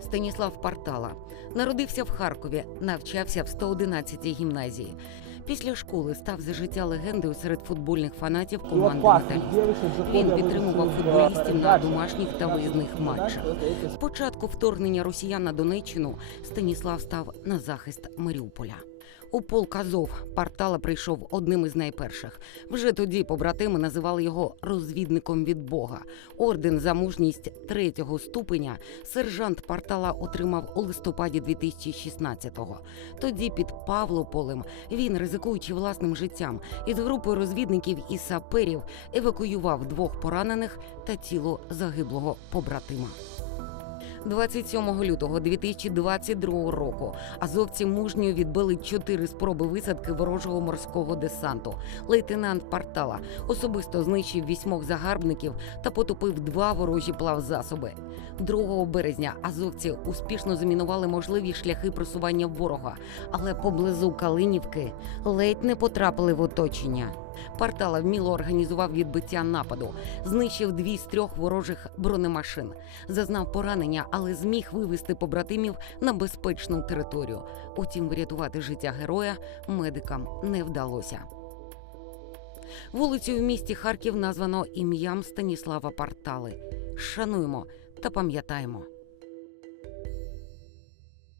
Станіслав Партала народився в Харкові, навчався в 111-й гімназії. Після школи став за життя легендою серед футбольних фанатів команди «Металіст». Він підтримував футболістів на домашніх та виїзних матчах. З початку вторгнення росіян на Донеччину Станіслав став на захист Маріуполя. У полк Азов Партала прийшов одним із найперших. Вже тоді побратими називали його розвідником від Бога. Орден за мужність третього ступеня сержант Партала отримав у листопаді 2016-го. Тоді під Павлополем він, ризикуючи власним життям, із групою розвідників і саперів евакуював двох поранених та тіло загиблого побратима. 27 лютого 2022 року азовці мужньо відбили чотири спроби висадки ворожого морського десанту. Лейтенант Партала особисто знищив вісьмох загарбників та потопив два ворожі плавзасоби. 2 березня азовці успішно замінували можливі шляхи просування ворога, але поблизу Калинівки ледь не потрапили в оточення. Партала вміло організував відбиття нападу, знищив дві з трьох ворожих бронемашин, зазнав поранення, але зміг вивести побратимів на безпечну територію. Утім, врятувати життя героя медикам не вдалося. Вулицю в місті Харків названо ім'ям Станіслава Партали. Шануємо та пам'ятаємо.